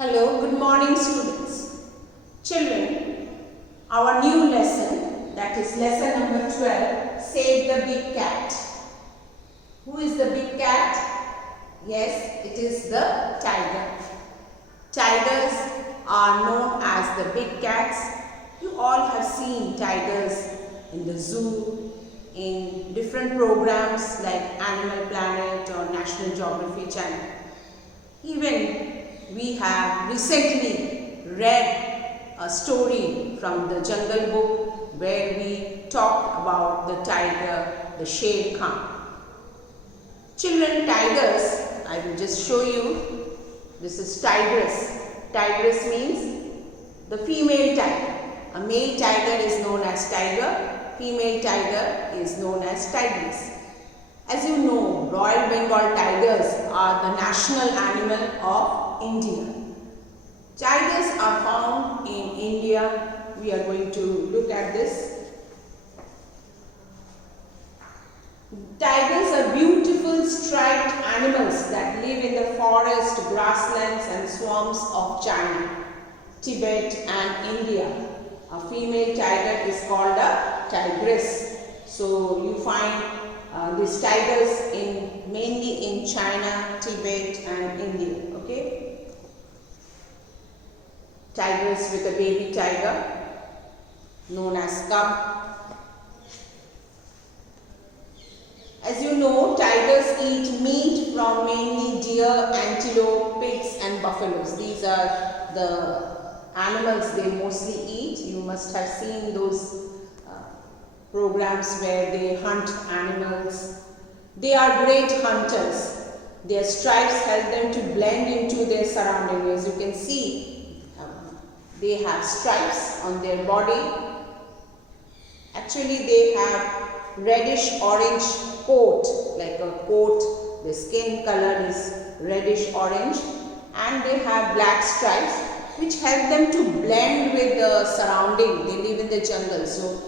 Hello, good morning students. Children, our new lesson, that is lesson number 12, Save the Big Cat. Who is the big cat? Yes, it is the tiger. Tigers are known as the big cats. You all have seen tigers in the zoo, in different programs like Animal Planet or National Geography Channel. Even we have recently read a story from the Jungle Book where we talked about the tiger, the Sher Khan. Children, tigers, I will just show you. This is tigress. Tigress means the female tiger. A male tiger is known as tiger, female tiger is known as tigress. As you know, Royal Bengal tigers are the national animal of India. Tigers are found in India. We are going to look at this. Tigers are beautiful striped animals that live in the forest, grasslands and swamps of China, Tibet and India. A female tiger is called a tigress. So you find these tigers mainly in China, Tibet and India. Okay. Tigers with a baby tiger known as cub. As you know, tigers eat meat from mainly deer, antelope, pigs and buffaloes. These are the animals they mostly eat. You must have seen those programs where they hunt animals. They are great hunters. Their stripes help them to blend into their surroundings. As you can see, they have stripes on their body. Actually, they have reddish orange coat, like a coat. The skin color is reddish orange, and they have black stripes which help them to blend with the surrounding. They live in the jungle, so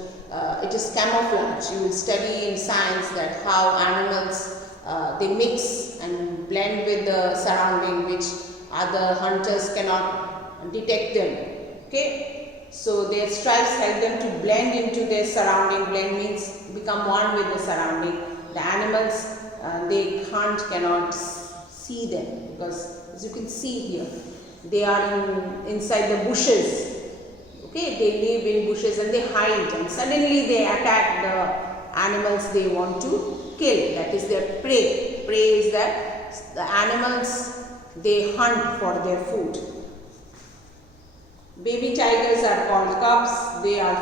it is camouflage. You will study in science that how animals they mix and blend with the surrounding, which other hunters cannot detect them. Okay, so their stripes help them to blend into their surrounding. Blend means become one with the surrounding. The animals they cannot see them, because as you can see here, they are inside the bushes. Okay, they live in bushes and they hide, and suddenly they attack the animals they want to kill. That is their prey. Prey is that the animals they hunt for their food. Baby tigers are called cubs. They are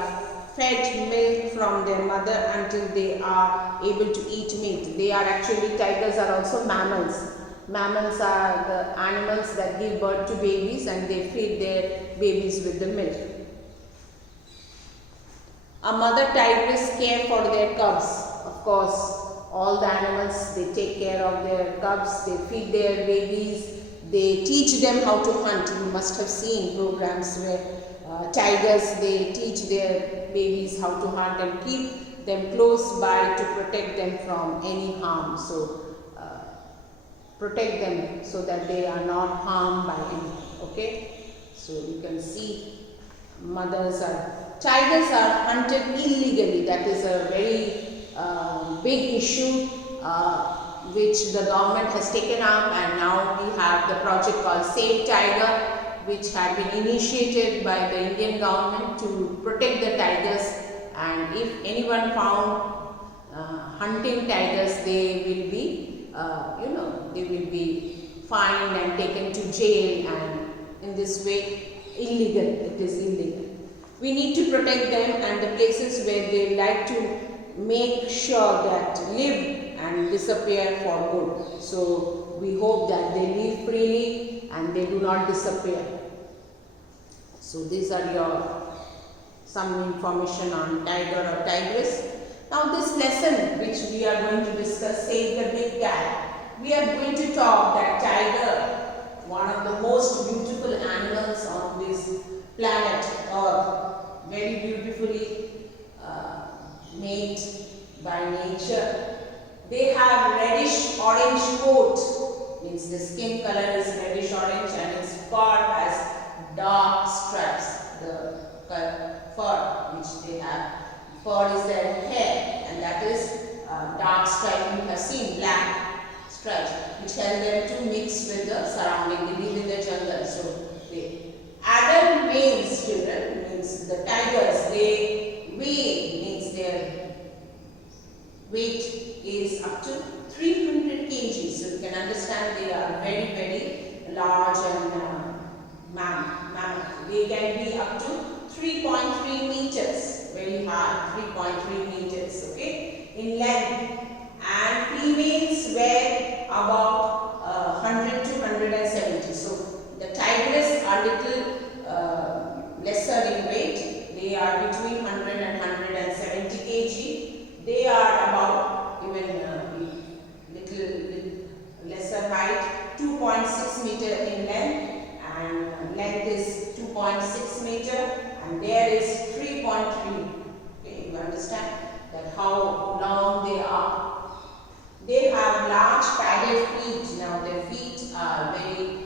fed milk from their mother until they are able to eat meat. They are actually, tigers are also mammals. Mammals are the animals that give birth to babies and they feed their babies with the milk. A mother tigress care for their cubs. Of course, all the animals, they take care of their cubs, they feed their babies, they teach them how to hunt. You must have seen programs where tigers, they teach their babies how to hunt and keep them close by to protect them from any harm. So, protect them so that they are not harmed by anything. Okay, so you can see tigers are hunted illegally. That is a very big issue which the government has taken up, and now we have the project called Save Tiger, which had been initiated by the Indian government to protect the tigers. And if anyone found hunting tigers, they will be they will be fined and taken to jail, and in this way illegal. It is illegal. We need to protect them and the places where they like to make sure that live and disappear for good. So we hope that they live freely and they do not disappear. So these are some information on tiger or tigress. Now this lesson which we are going to discuss, Save the Big Cat, we are going to talk that tiger, one of the most beautiful animals on this planet Earth, very beautifully made by nature. They have reddish orange coat, means the skin color is reddish orange and its fur has fur is their hair, and that is dark stripe. You have seen black stripes, which help them to mix with the surrounding. They live in the jungle. So they adult males, children, means the tigers, they weigh, means their weight is up to 300 kg. So you can understand they are very, very large and mammoth. They can be up to 3.3 meters, very high, 3.3 meters, okay, in length. And females weigh about 100 to 170. So the tigress are little lesser in weight. They are between 100 and 170 kg. They are about even little lesser height, 2.6 meter in length, and length is 2.6 meter, and there is 3.3. Okay, you understand that how long they are. They have large padded feet. Now their feet are very,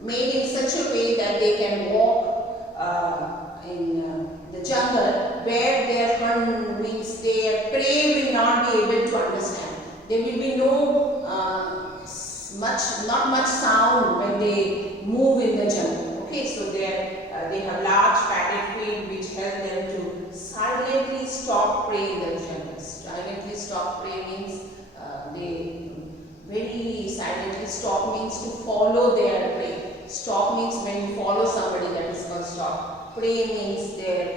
made in such a way that they can walk in the jungle where their hunt means their prey will not be able to understand. There will be not much sound when they move in the jungle. Okay, so they have large padded feet which help them to silently stalk prey in the jungle. Silently stalk prey means they very silently stalk means to follow their prey. Stalk means when you follow somebody, that is called stalk. Prey means their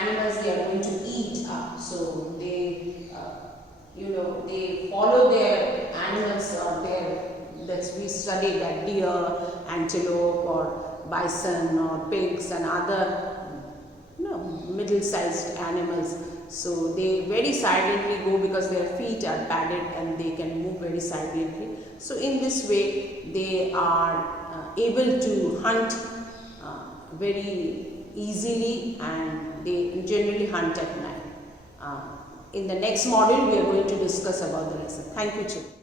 animals they are going to eat up. So they they follow their animals or that's we study that deer, antelope or bison or pigs and other middle-sized animals. So they very silently go because their feet are padded and they can move very silently. So in this way they are able to hunt very easily, and they generally hunt at night. In the next module we are going to discuss about the lesson. Thank you, children.